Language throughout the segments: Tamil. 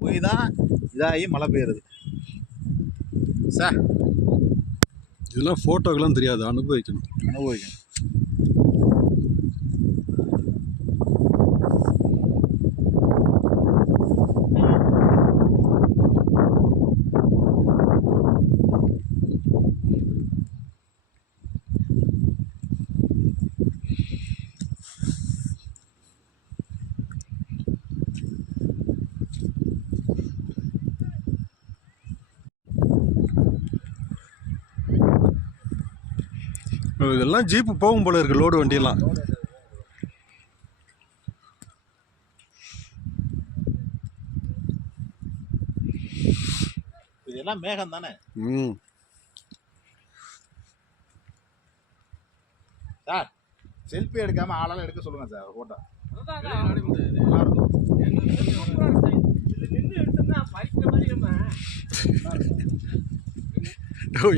போய் தான் இதாகி மழை பெய்யுறது சார். இதெல்லாம் ஃபோட்டோக்கெல்லாம் தெரியாது, அனுபவிக்கணும். இதெல்லாம் ஜீப்பு போகும் போல இருக்கு, லோடு வண்டியெல்லாம். இதெல்லாம் மேகம் தானே. சார் செல்ஃபி எடுக்காம ஆளெல்லாம் எடுக்க சொல்லுங்க சார் போட்டோ.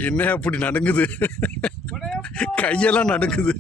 என்ன அப்படி நடுங்குது, கையெல்லாம் நடுங்குது.